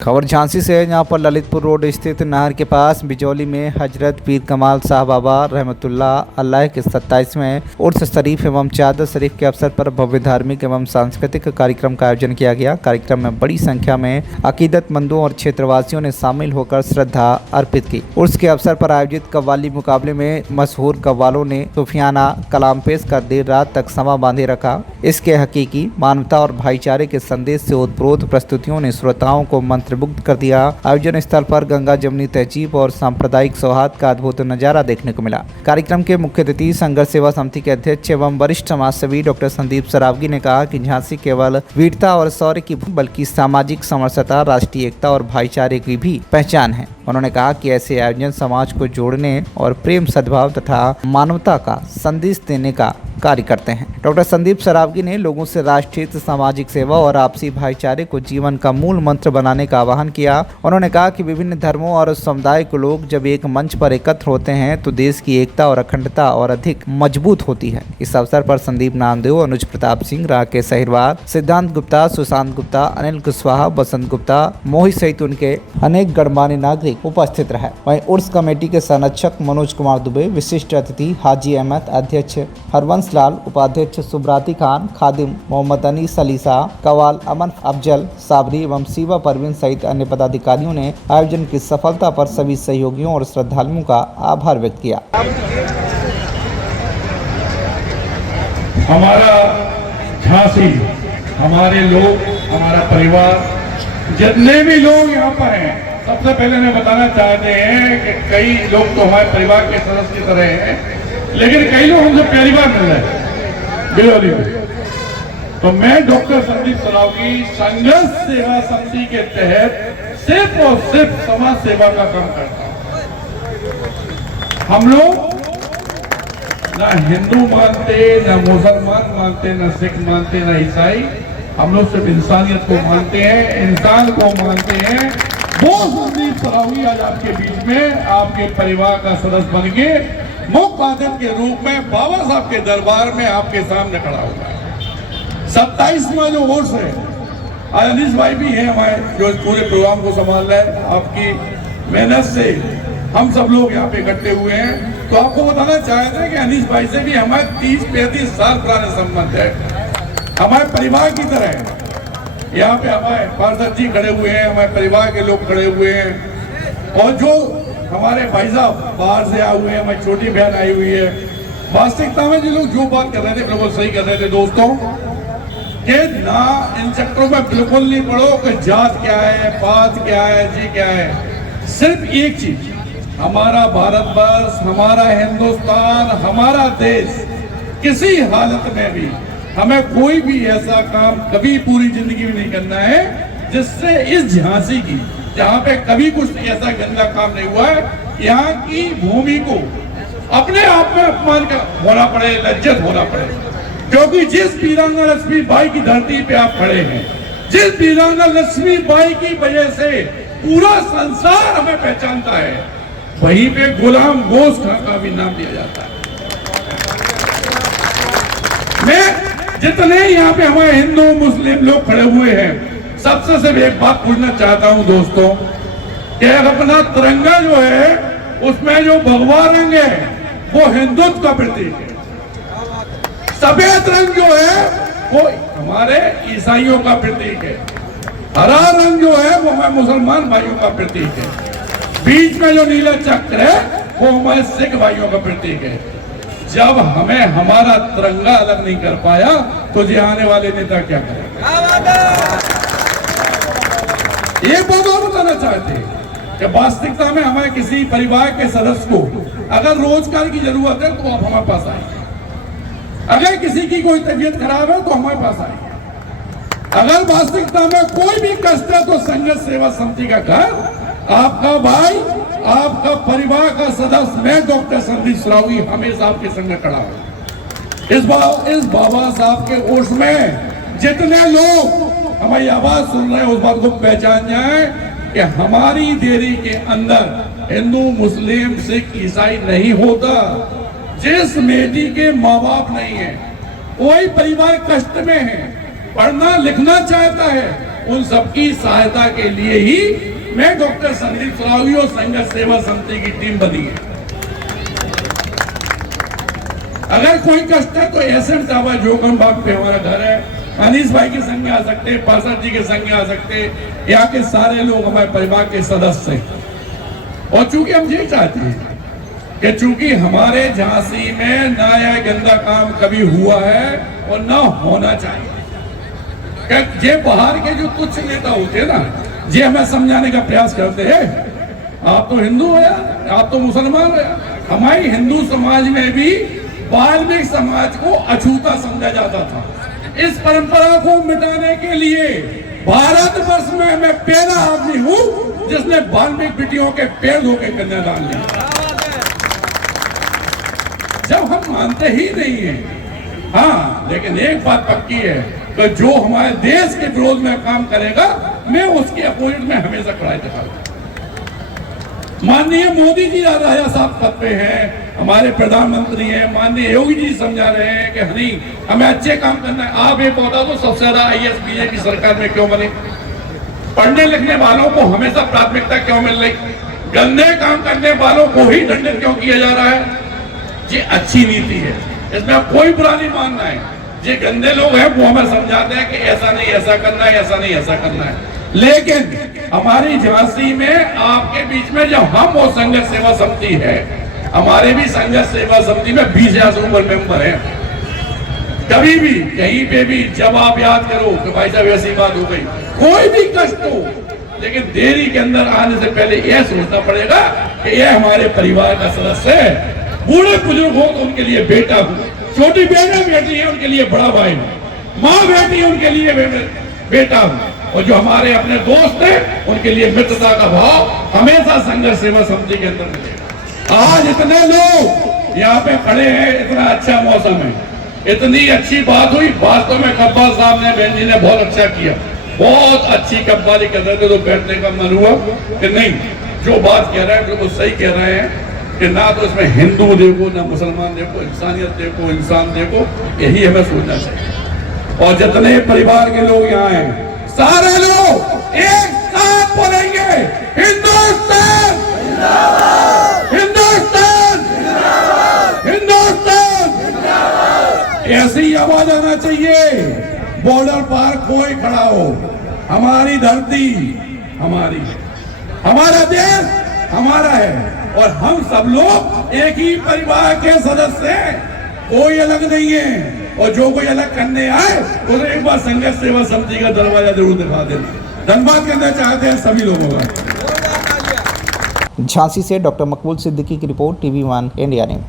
खबर झांसी से है, जहां पर ललितपुर रोड स्थित नहर के पास बिजौली में हजरत पीर कमाल शाह बाबा रहमतुल्लाह अलैह के 27वें उर्स शरीफ एवं चादर शरीफ के अवसर पर भव्य धार्मिक एवं सांस्कृतिक कार्यक्रम का आयोजन किया गया। कार्यक्रम में बड़ी संख्या में अकीदतमंदों और क्षेत्रवासियों ने शामिल होकर श्रद्धा अर्पित की। उर्स के अवसर पर आयोजित कव्वाली मुकाबले में मशहूर कव्वालों ने सूफियाना कलाम पेश कर देर रात तक समा बांधे रखा। इसके हकीकी मानवता और भाईचारे के संदेश से ओतप्रोत प्रस्तुतियों ने श्रोताओं को मंत्रमुग्ध कर दिया। आयोजन स्थल पर गंगा जमुनी तहजीब और सांप्रदायिक सौहार्द का अद्भुत नजारा देखने को मिला। कार्यक्रम के मुख्य अतिथि संघर्ष सेवा समिति के अध्यक्ष एवं वरिष्ठ समाजसेवी डॉक्टर संदीप सरावगी ने कहा कि झांसी केवल वीरता और शौर्य की बल्कि सामाजिक समरसता, राष्ट्रीय एकता और भाईचारे की भी पहचान है। उन्होंने कहा कि ऐसे आयोजन समाज को जोड़ने और प्रेम, सद्भाव तथा मानवता का संदेश देने का कार्य करते हैं। डॉक्टर संदीप सरावगी ने लोगों से राष्ट्रीय सामाजिक सेवा और आपसी भाईचारे को जीवन का मूल मंत्र बनाने का आह्वान किया। उन्होंने कहा कि विभिन्न धर्मों और समुदाय के लोग जब एक मंच पर एकत्र होते हैं तो देश की एकता और अखंडता और अधिक मजबूत होती है। इस अवसर पर संदीप नामदेव, अनुज प्रताप सिंह, राकेश अहिरवार, सिद्धांत गुप्ता, सुशांत गुप्ता, अनिल कुशवाहा, बसंत गुप्ता, मोहित सहित उनके अनेक गणमान्य नागरिक उपस्थित रहे। वहीं उर्स कमेटी के संरक्षक मनोज कुमार दुबे, विशिष्ट अतिथि हाजी अहमद, अध्यक्ष हरवंश लाल, उपाध्यक्ष सुब्राती खान, खादिम मोहम्मद अनीस सलीसा, कवाल अमन अफजल साबरी एवं सीवा परवीन सहित अन्य पदाधिकारियों ने आयोजन की सफलता पर सभी सहयोगियों और श्रद्धालुओं का आभार व्यक्त किया। हमारा झांसी, हमारे लोग, हमारा परिवार, जितने भी लोग यहाँ पर हैं, सबसे पहले मैं बताना चाहते हैं कि कई लोग तो हमारे परिवार के सदस्य की तरह हैं, लेकिन कई लोग हमसे पहली बार मिल रहे हैं बिजौली में। तो मैं डॉक्टर संदीप सरावगी संघर्ष सेवा समिति के तहत सिर्फ और सिर्फ समाज सेवा का काम करता हूं। हम लोग ना हिंदू मानते, ना मुसलमान मानते, ना सिख मानते, ना ईसाई। हम लोग सिर्फ इंसानियत को मानते हैं, इंसान को मानते हैं। वो संदीप सरावगी आज आपके बीच में, आपके परिवार का सदस्य बन के मुख्य अतिथि के रूप में बाबा साहब के दरबार में आपके सामने खड़ा हुआ है। 27वां जो उर्स है, अनीस भाई भी हैं हमारे, जो पूरे प्रोग्राम को संभाल रहे हैं। आपकी मेहनत से हम सब लोग यहाँ पे इकट्ठे हुए हैं। तो आपको बताना चाहते हैं कि अनीस भाई से भी हमारे 30-35 साल पुराने संबंध है, हमारे परिवार की तरह है। यहाँ पे हमारे पार्षद जी खड़े हुए हैं, हमारे परिवार के लोग खड़े हुए हैं, और जो हमारे भाई साहब बाहर से आए हुए हैं, हमारी छोटी बहन आई हुई है। वास्तविकता में जो लोग जो बात कर रहे थे बिल्कुल सही कर रहे थे दोस्तों, कि ना इन चक्करों में बिल्कुल नहीं पड़ो कि जात क्या है, पात क्या है, जी क्या है। सिर्फ एक चीज, हमारा भारतवर्ष, हमारा हिंदुस्तान, हमारा देश, किसी हालत में भी हमें कोई भी ऐसा काम कभी पूरी जिंदगी में नहीं करना है जिससे इस झांसी की, जहाँ पे कभी कुछ ऐसा गंदा काम नहीं हुआ है, यहाँ की भूमि को अपने आप में अपमान का होना पड़े, लज्जत होना पड़े। क्योंकि जिस वीरांगना लक्ष्मीबाई की धरती पे आप खड़े हैं, जिस वीरांगना लक्ष्मीबाई की वजह से पूरा संसार हमें पहचानता है, वहीं पे गुलाम गोश्त का भी नाम लिया जाता है। मैं जितने यहाँ पे हमारे हिंदू मुस्लिम लोग खड़े हुए हैं, सबसे सिर्फ एक बात पूछना चाहता हूं दोस्तों, कि अपना तिरंगा जो है उसमें जो भगवा रंग है वो हिंदुत्व का प्रतीक है। सफेद रंग जो है वो हमारे ईसाइयों का प्रतीक है। हरा रंग जो है वो हमारे मुसलमान भाइयों का प्रतीक है। बीच में जो नीला चक्र है वो हमारे सिख भाइयों का प्रतीक है। जब हमें हमारा तिरंगा अलग नहीं कर पाया तो ये आने वाले नेता क्या करेंगे। एक बात और बताना चाहते हैं कि वास्तविकता में हमारे किसी परिवार के सदस्य को अगर रोजगार की जरूरत है तो आप हमारे पास आइए। अगर किसी की कोई तबीयत खराब है तो हमारे पास आइए। अगर वास्तविकता में कोई भी कष्ट है तो संघर्ष सेवा समिति का घर, आपका भाई, आपका परिवार का सदस्य, मैं डॉक्टर संदीप सरावगी हमेशा आपके संग खड़ा हूं। इस बाबा साहब के उर्स में जितने लोग हमारी आवाज सुन रहे हैं उस बात को पहचान जाए कि हमारी देरी के अंदर हिंदू, मुस्लिम, सिख, ईसाई नहीं होता। जिस बेटी के माँ बाप नहीं है, कोई परिवार कष्ट में है, पढ़ना लिखना चाहता है, उन सबकी सहायता के लिए ही मैं डॉक्टर संदीप सरावगी और संघर्ष सेवा समिति की टीम बनी है। अगर कोई कष्ट है तो एसएम टावर जोगम बाग पे हमारा घर है, अनीस भाई के संग आ सकते, पासर जी के संग आ सकते, यहाँ के सारे लोग हमारे परिवार के सदस्य हैं। और चूंकि हम ये चाहते हैं कि चूंकि हमारे झांसी में ना यह गंदा काम कभी हुआ है और ना होना चाहिए, ये बाहर के जो कुछ नेता होते हैं ना, ये हमें समझाने का प्रयास करते हैं आप तो हिंदू हो यार, आप तो मुसलमान हो यार। हमारी हिंदू समाज में भी वाल्मीकि समाज को अछूता समझा जाता था। इस परंपरा को मिटाने के लिए भारतवर्ष में मैं पहला आदमी हूं जिसने वाल्मीकि बेटियों के पैर धो के कन्यादान लिया। जब हम मानते ही नहीं है, हाँ, लेकिन एक बात पक्की है कि जो हमारे देश के विरोध में काम करेगा मैं उसके अपोजिट में हमेशा खड़ा दिखाऊंगा। माननीय मोदी जी राजा साहब पद पे हैं, हमारे प्रधानमंत्री हैं, माननीय योगी जी समझा रहे हैं कि नहीं हमें अच्छे काम करना है। आप ये बता दो सबसे ज्यादा आईएएस बीजेपी की सरकार में क्यों बने? पढ़ने लिखने वालों को हमेशा प्राथमिकता क्यों मिल रही? गंदे काम करने वालों को ही दंडित क्यों किया जा रहा है? ये अच्छी नीति है, इसमें कोई बुरा नहीं मानना है। ये गंदे लोग हैं वो हमें समझाते हैं कि ऐसा नहीं ऐसा करना है, ऐसा नहीं ऐसा करना है। लेकिन हमारी झांसी में आपके बीच में जब हम और संघर्ष सेवा समिति है, हमारे भी संघर्ष सेवा समिति में 20,000 से ऊपर मेंबर हैं। कभी भी कहीं पे भी जब आप याद करो कि भाई साहब ऐसी बात हो गई, कोई भी कष्ट हो, लेकिन देरी के अंदर आने से पहले यह सोचना पड़ेगा कि यह हमारे परिवार का सदस्य है। बूढ़े बुजुर्ग हो तो उनके लिए बेटा हूं, छोटी बहनें बेटी है उनके लिए बड़ा भाई हूं, माँ बेटी है उनके लिए बेटा हूं, और जो हमारे अपने दोस्त हैं उनके लिए मित्रता का भाव हमेशा संघर्ष सेवा समिति के अंदर मिलेगा। आज इतने लोग यहाँ पे खड़े हैं, इतना अच्छा मौसम है, इतनी अच्छी बात हुई। वास्तव में कब्बाल साहब ने, बहन जी ने बहुत अच्छा किया, बहुत अच्छी कब्बाली कर रहे थे, तो बैठने का मन हुआ कि नहीं जो बात कह रहे हैं वो सही कह रहे हैं कि ना तो इसमें हिंदू देखो ना मुसलमान देखो, इंसानियत देखो, इंसान देखो, यही हमें सोचना चाहिए। और जितने परिवार के लोग यहाँ हैं सारे लोग एक साथ बोलेंगे हिंदुस्तान हिंदुस्तान हिंदुस्तान। ऐसी ही आवाज आना चाहिए। बॉर्डर पार कोई खड़ा हो, हमारी धरती हमारी, हमारा देश हमारा है, और हम सब लोग एक ही परिवार के सदस्य हैं, कोई अलग नहीं है। और जो कोई अलग करने आए उसे एक बार संघर्ष सेवा समिति का दरवाजा जरूर दिखा देना। धन्यवाद करना चाहते हैं सभी लोगों का। झांसी से डॉक्टर मकबूल सिद्दीकी की रिपोर्ट, TV1 इंडिया न्यूज़।